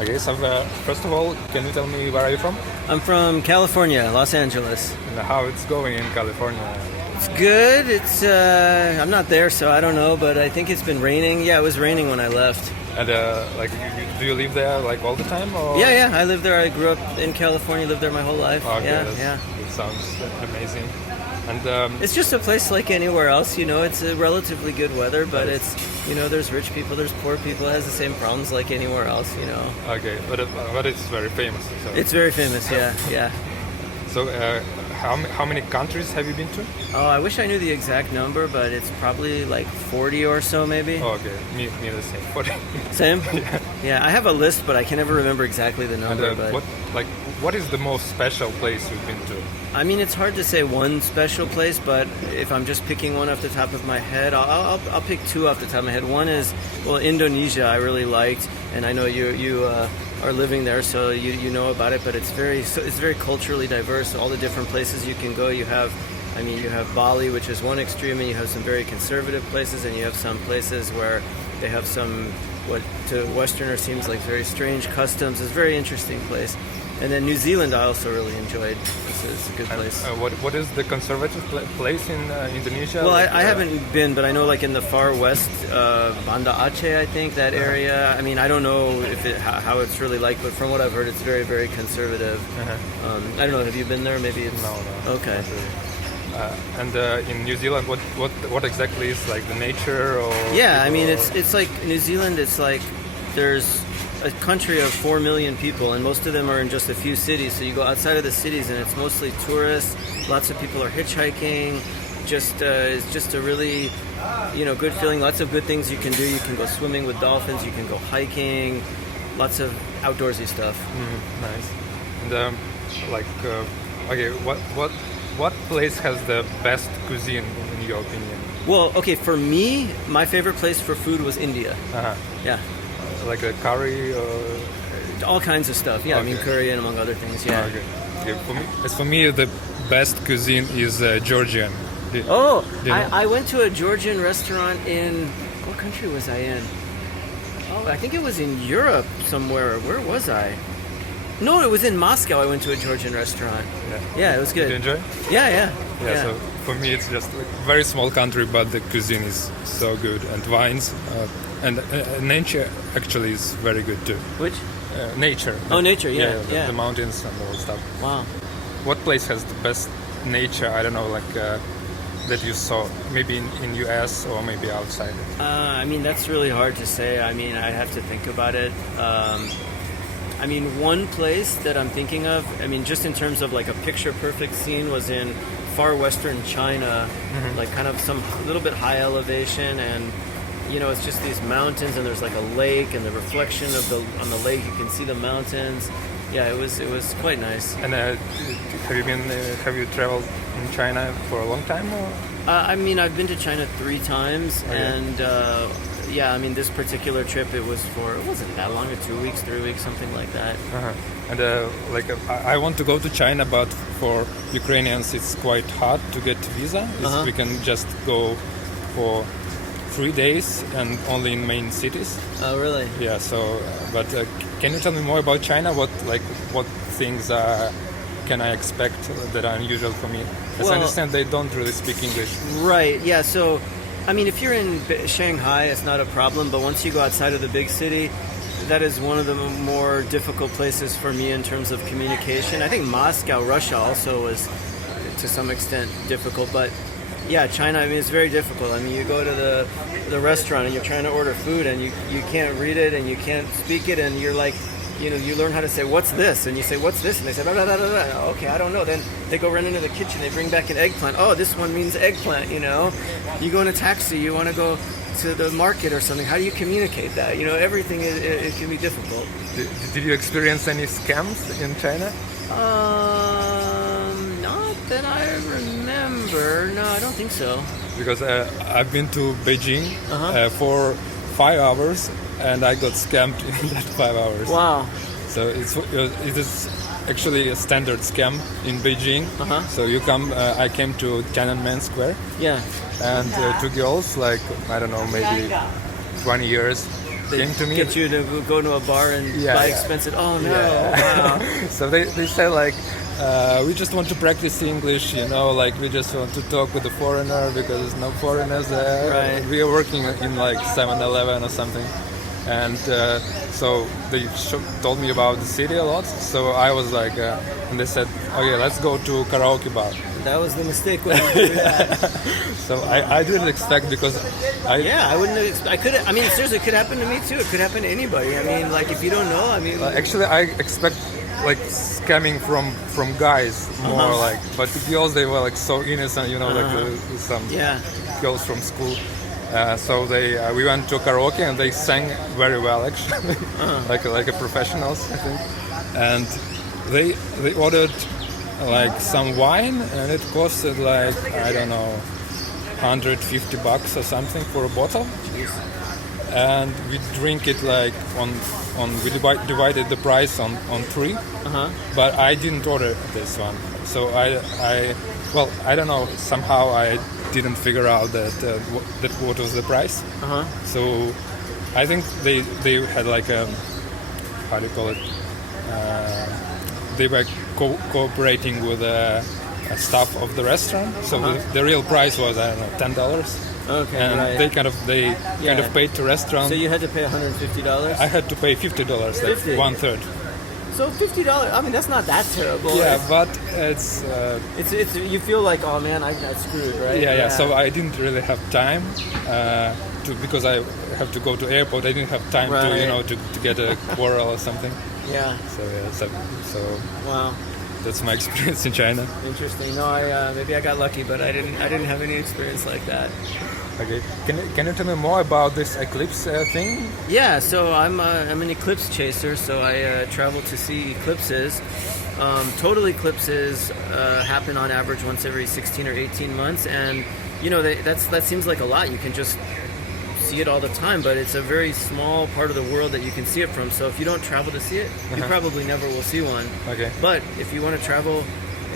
Okay, so first of all, can you tell me where are you from I'm from California, Los Angeles. and how it's going in California? It's good. It's I'm not there, so I don't know, but I think it's been raining. Yeah, it was raining when I left. And like, do you live there like all the time? Or? Yeah, I lived there. I grew up in California, lived there my whole life. Okay, Yeah. That sounds amazing. And It's just a place like anywhere else, you know. It's a relatively good weather, but it's, you know, there's rich people, there's poor people. It has the same problems like anywhere else, you know. okay, but it's very famous. So, It's very famous, yeah. so how many countries have you been to? Oh, I wish I knew the exact number, but it's probably like 40 or so, maybe. Oh, okay, me the same. 40. Same? Yeah. Yeah, I have a list, but I can never remember exactly the And number. But what is the most special place you've been to? I mean, it's hard to say one special place, but if I'm just picking one off the top of my head, I'll pick two off the top of my head. One is, well, Indonesia I really liked, and I know you are living there, so you know about it, but it's very culturally diverse. All the different places you can go, you have Bali, which is one extreme, and you have some very conservative places, and you have some places where they have some, what to Westerners seems like very strange customs. It's a very interesting place. And then New Zealand I also really enjoyed. It's a good place. What is the conservative place in Indonesia? Well, Like, I haven't been, but I know like in the far west, Banda Aceh, I think, that area. I mean, I don't know if how it's really like, but from what I've heard, it's very, very conservative. I don't know, have you been there? Maybe it's... No. Okay. And in New Zealand, what exactly is like the nature? Or Yeah, I people, mean, or- it's like New Zealand, it's like there's a country of 4 million people, and most of them are in just a few cities. So you go outside of the cities, and it's mostly tourists. Lots of people are hitchhiking. It's just a really, good feeling. Lots of good things you can do. You can go swimming with dolphins. You can go hiking. Lots of outdoorsy stuff. Nice. And okay, what place has the best cuisine in your opinion? Well, okay, for me, my favorite place for food was India. Yeah, Like a curry or? all kinds of stuff. Yeah, I mean Okay. curry and among other things. Yeah. Okay. For me, the best cuisine is Georgian. Oh, You know? I went to a Georgian restaurant in, what country was I in? Oh, I think it was in Europe somewhere. Where was I? No, it was in Moscow. I went to a Georgian restaurant. Yeah, it was good. Did you enjoy? Yeah. So for me, it's just a very small country, but the cuisine is so good, and wines, and nature actually is very good too. Which? Nature. Oh, nature. Yeah. The mountains and all stuff. Wow. What place has the best nature? I don't know, like that you saw, maybe in US or maybe outside. I mean, that's really hard to say. I mean, I have to think about it. I mean, one place that I'm thinking of, I mean, just in terms of like a picture-perfect scene, was in far western China, like kind of some little bit high elevation, and it's just these mountains, and there's like a lake, and the reflection on the lake, you can see the mountains. Yeah, it was quite nice. And have you traveled in China for a long time? Or? I mean, I've been to China 3 times, Okay. and yeah, I mean, this particular trip, it wasn't that long, 2 weeks, 3 weeks, something like that. And I want to go to China, but for Ukrainians it's quite hard to get visa. We can just go for 3 days and only in main cities. Oh, really? Yeah. So, but can you tell me more about China? What things can I expect that are unusual for me? As I Well- understand, they don't really speak English. Right, yeah, so, I mean, if you're in Shanghai, it's not a problem, but once you go outside of the big city, that is one of the more difficult places for me in terms of communication. I think Moscow, Russia also was, to some extent, difficult, but yeah, China, I mean, it's very difficult. I mean, you go to the restaurant and you're trying to order food and you can't read it and you can't speak it, and you're like, you learn how to say, what's this? And you say, what's this? And they say, blah, blah, blah, blah, blah. Okay, I don't know. Then they go run into the kitchen, they bring back an eggplant. Oh, this one means eggplant, You go in a taxi, you want to go to the market or something. How do you communicate that? Everything, it can be difficult. Did you experience any scams in China? Not that I remember. No, I don't think so. Because I've been to Beijing for 5 hours and I got scammed in that 5 hours. Wow. So it is actually a standard scam in Beijing. So I came to Tiananmen Square. Yeah. And 2 girls, like, I don't know, maybe 20 years They came to me. get you to go to a bar and buy expensive. Oh no! Yeah. Wow. So they said like, we just want to practice English, like we just want to talk with the foreigner because there's no foreigners there. Right. We are working in like 7-Eleven or something. And so they told me about the city a lot. So I was like, and they said, okay, let's go to karaoke bar. That was the mistake when you do that. So I didn't expect because I wouldn't have I could. I mean, seriously, it could happen to me too. It could happen to anybody. I mean, like if you don't know, I mean. Actually, I expect like scamming from guys more like, but the girls they were like so innocent, like some girls from school. So we went to karaoke and they sang very well actually, like a professionals I think, and they ordered like some wine and it costed like I don't know $150 or something for a bottle. Jeez. And we drink it like on we divided the price on 3, but I didn't order this one, so I don't know, somehow I didn't figure out that what was the price. So I think they had like a, how do you call it, they were cooperating with staff of the restaurant, so the real price was I don't know $10. Okay, and right. they kind of paid to restaurant. So you had to pay $150? I had to pay $50, like 50? 1/3. So $50, I mean, that's not that terrible. Yeah, but it's you feel like, oh man, I got screwed, right? yeah. So I didn't really have time because I have to go to airport. I didn't have time to get a quarrel or something. Yeah. So wow. That's my experience in China. Interesting. No, maybe I got lucky, but I didn't have any experience like that. Okay. Can you tell me more about this eclipse thing? Yeah. So I'm an eclipse chaser. So I travel to see eclipses. Total eclipses happen on average once every 16 or 18 months, and that seems like a lot. You can just see it all the time, but it's a very small part of the world that you can see it from. So if you don't travel to see it, you probably never will see one. Okay. But if you want to travel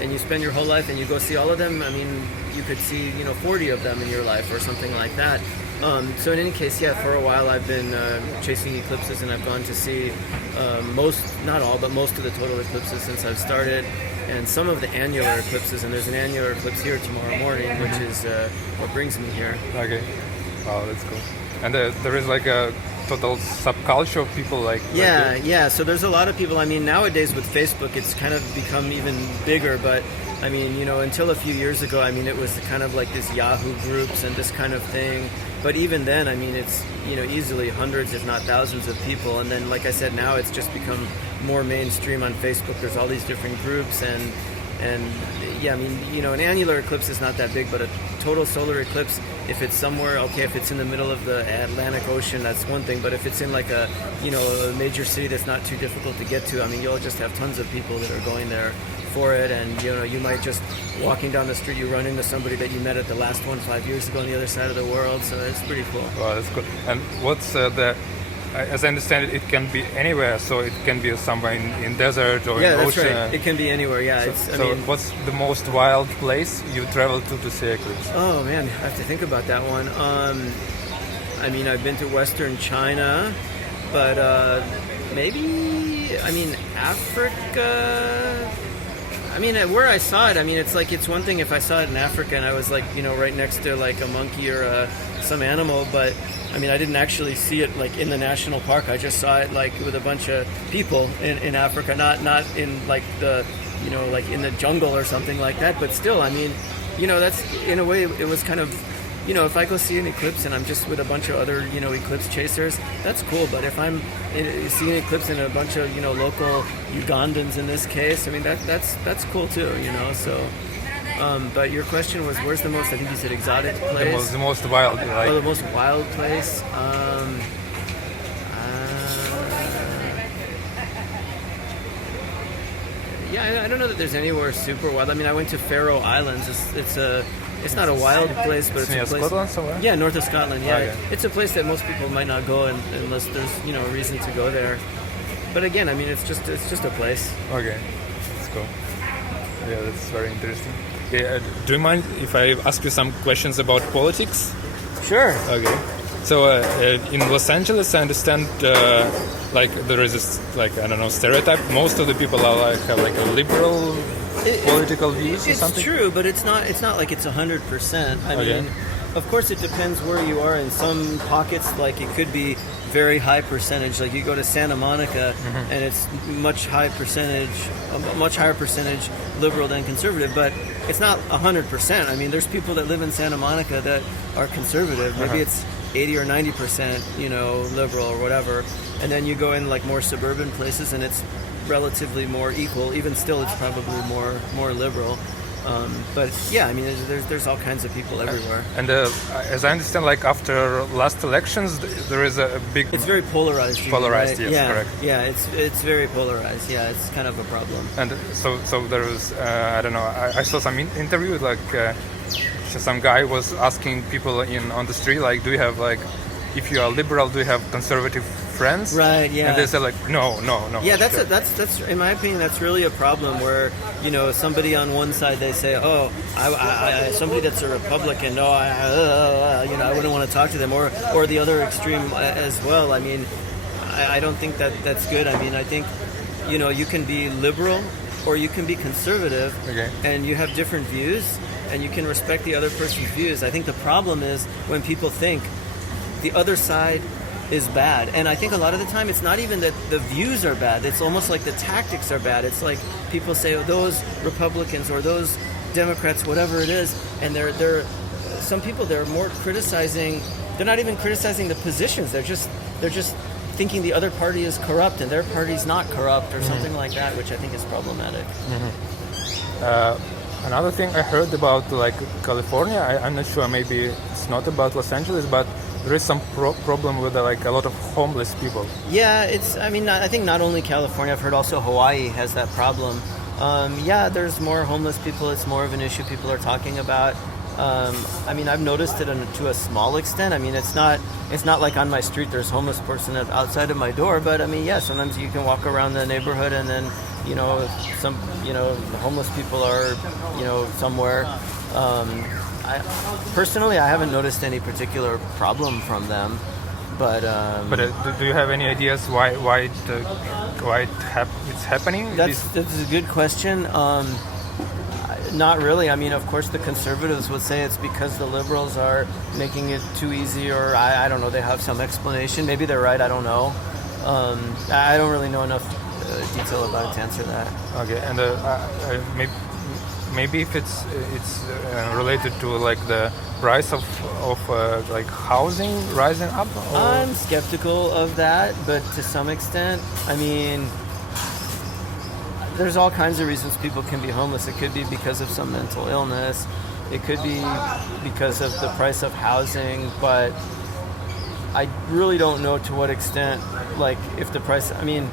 and you spend your whole life and you go see all of them, I mean, you could see 40 of them in your life or something like that. So in any case, for a while I've been chasing eclipses, and I've gone to see not all, but most of the total eclipses since I've started, and some of the annular eclipses. And there's an annular eclipse here tomorrow morning, which is what brings me here. Okay. Oh, that's cool. And there is like a total subculture of people like... Yeah. So there's a lot of people. I mean, nowadays with Facebook, it's kind of become even bigger. But I mean, until a few years ago, I mean, it was kind of like this Yahoo groups and this kind of thing. But even then, I mean, it's, easily hundreds, if not thousands of people. And then, like I said, now it's just become more mainstream on Facebook. There's all these different groups and yeah, I mean, an annular eclipse is not that big, but a total solar eclipse, if it's somewhere, if it's in the middle of the Atlantic Ocean, that's one thing. But if it's in like a major city that's not too difficult to get to, I mean, you'll just have tons of people that are going there for it. And, you might just, walking down the street, you run into somebody that you met at the last one 5 years ago on the other side of the world. So it's pretty cool. Wow, that's cool. And what's as I understand it, it can be anywhere, so it can be somewhere in desert or in ocean. Yeah, that's right. It can be anywhere, yeah. So what's the most wild place you traveled to see eclipse? Oh, man, I have to think about that one. I mean, I've been to Western China, but maybe, Africa... I mean, where I saw it, I mean, it's one thing if I saw it in Africa and I was like, right next to like a monkey or some animal, but I mean, I didn't actually see it like in the national park. I just saw it like with a bunch of people in Africa, not in like the, like in the jungle or something like that. But still, I mean, that's in a way it was kind of, if I go see an eclipse and I'm just with a bunch of other, eclipse chasers, that's cool. But if I'm seeing an eclipse in a bunch of, local Ugandans in this case, I mean, that's cool too, so. But your question was, where's the most, I think you said exotic place? The most wild. The most wild place? I don't know that there's anywhere super wild. I mean, I went to Faroe Islands. It's not a wild place, but it's a place... Scotland somewhere? Yeah, north of Scotland, yeah. Okay. It's a place that most people might not go unless there's, a reason to go there. But again, I mean, it's just a place. Okay, that's cool. Yeah, that's very interesting. Do you mind if I ask you some questions about politics? Sure. Okay. So in Los Angeles, I understand like there is this like I don't know stereotype. Most of the people are like have like a liberal political views or something. It's true, but it's not. It's not like it's 100%. I Okay. mean, of course, it depends where you are. In some pockets, like it could be very high percentage. Like you go to Santa Monica, and it's much higher percentage liberal than conservative. But it's not 100%. I mean, there's people that live in Santa Monica that are conservative. Maybe it's 80 or 90%, liberal or whatever. And then you go in like more suburban places, and it's relatively more equal. Even still, it's probably more liberal. But yeah, I mean, there's all kinds of people everywhere. And as I understand, like after last elections, there is a big. It's very polarized. Polarized, right? yes, yeah, correct. Yeah, it's very polarized. Yeah, it's kind of a problem. And so there was I don't know. I saw some interview like some guy was asking people on the street like, do you have like, if you are liberal, do you have conservative friends? Right. Yeah. And they said like, no. Yeah, that's in my opinion, that's really a problem where somebody on one side they say, oh, I somebody that's a Republican, no, I wouldn't want to talk to them, or the other extreme as well. I mean, I don't think that's good. I mean, I think you can be liberal or you can be conservative, Okay. and you have different views, and you can respect the other person's views. I think the problem is when people think the other side is bad. And I think a lot of the time it's not even that the views are bad. It's almost like the tactics are bad. It's like people say, oh, those Republicans or those Democrats, whatever it is, and they're some people they're more criticizing. They're not even criticizing the positions. They're just thinking the other party is corrupt and their party's not corrupt or something like that, which I think is problematic. Another thing I heard about like California, I'm not sure, maybe it's not about Los Angeles, but there is some problem with like a lot of homeless people. Yeah, I think not only California, I've heard also Hawaii has that problem. Yeah, there's more homeless people. It's more of an issue people are talking about. I mean, I've noticed it to a small extent. I mean, it's not like on my street there's a homeless person outside of my door, but I mean, yeah, sometimes you can walk around the neighborhood and then, some, homeless people are, somewhere. Personally, I haven't noticed any particular problem from them, but do you have any ideas why it's happening? That's a good question. Not really. I mean, of course, the conservatives would say it's because the liberals are making it too easy, or I don't know. They have some explanation. Maybe they're right. I don't know. I don't really know enough detail about it to answer that. Okay, and maybe if it's related to like the price of like housing rising up. Or? I'm skeptical of that, but to some extent, I mean, there's all kinds of reasons people can be homeless. It could be because of some mental illness. It could be because of the price of housing, but I really don't know to what extent. Like, if the price, I mean,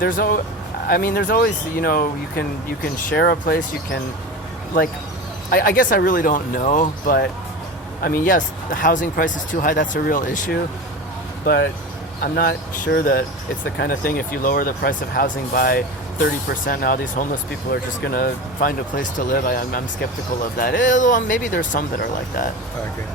there's always, you can share a place. You can, like, I guess I really don't know, but I mean, yes, the housing price is too high. That's a real issue, but I'm not sure that it's the kind of thing, if you lower the price of housing by 30%, now these homeless people are just going to find a place to live. I'm skeptical of that. Maybe there's some that are like that. Okay.